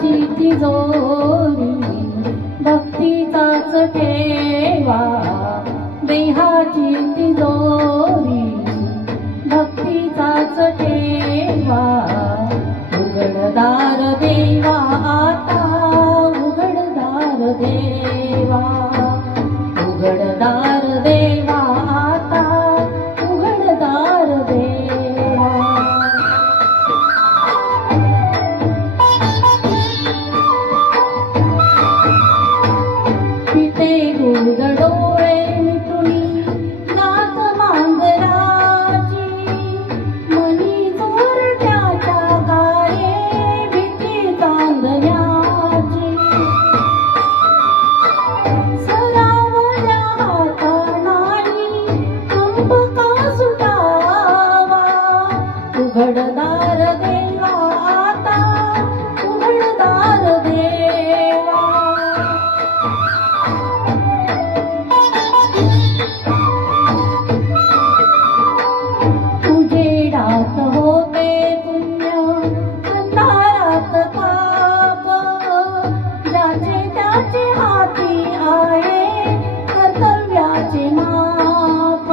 देहाची तिजोरी भक्तीचाच ठेवा, देहाची तिजोरी भक्तीचाच ठेवा. उघडदार देवा आता, उघडदार देवा, उघडदार देवा आता, उघडदार देवा. पिते दूध डोळे मिटुनी नात मांजराची, मनी चोरट्याच्या गाये भीती चांदण्याची. सरावल्या हातानाही कंप का सुटावा, उघडदार देवा आता, उघडदार देवा. उजेडात होते पुण्य, अंधारात पाप, ज्याचे त्याचे हाती आहे कर्तव्याचे माप.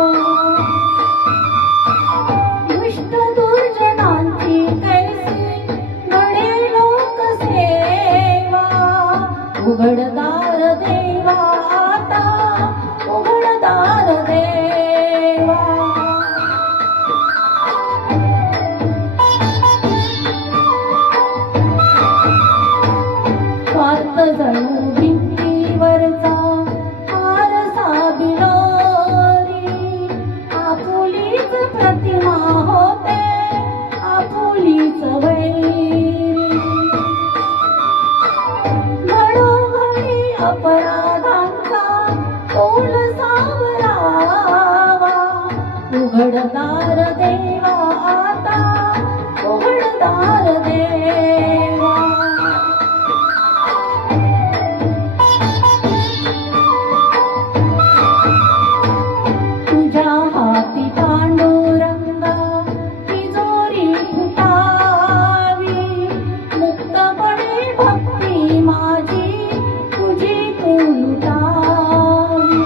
दुष्ट दुर्जनांची कैसी घडे लोकसेवा, उघडदार देवा आता, उघडदार देवा. स्वार्थ जणू भिंतीवरचा आरसा बिलोरी, आपुलीच प्रतिमा होते आपुलीच वैरी. घडोघडी अपराधांचा तोल सावरावा, उघडदार देवा आता, उघडदार देवा. तुझ्या हाती पांडुरंगा तिजोरी फुटावी, मुक्तपणे भक्ती माझी तुझी तू लुटावी.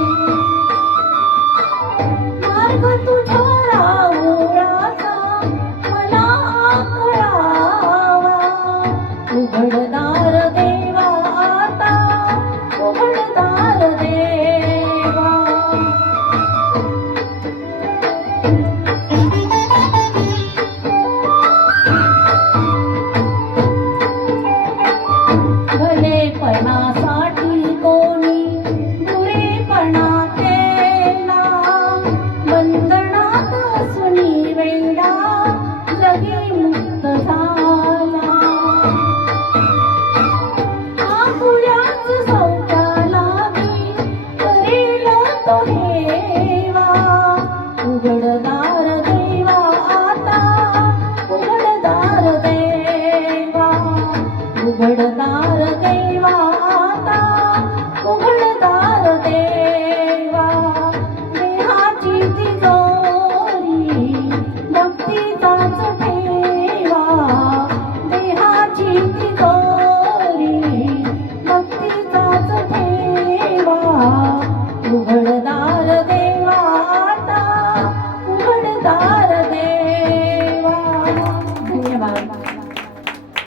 मार्ग तुझ्या राहुळाचा मला कळावा, उघडदार देवा आता, उघडदार देवा. भलेपणासाठी कोणी बुरेपणा केला, बंधनात असूनी वेडा जगी मुक्त झाला. आपुल्याच सौख्याला मी करेल तो हेवा, उघडदार देवा आता, उघडदार देवा, उघडदार देवा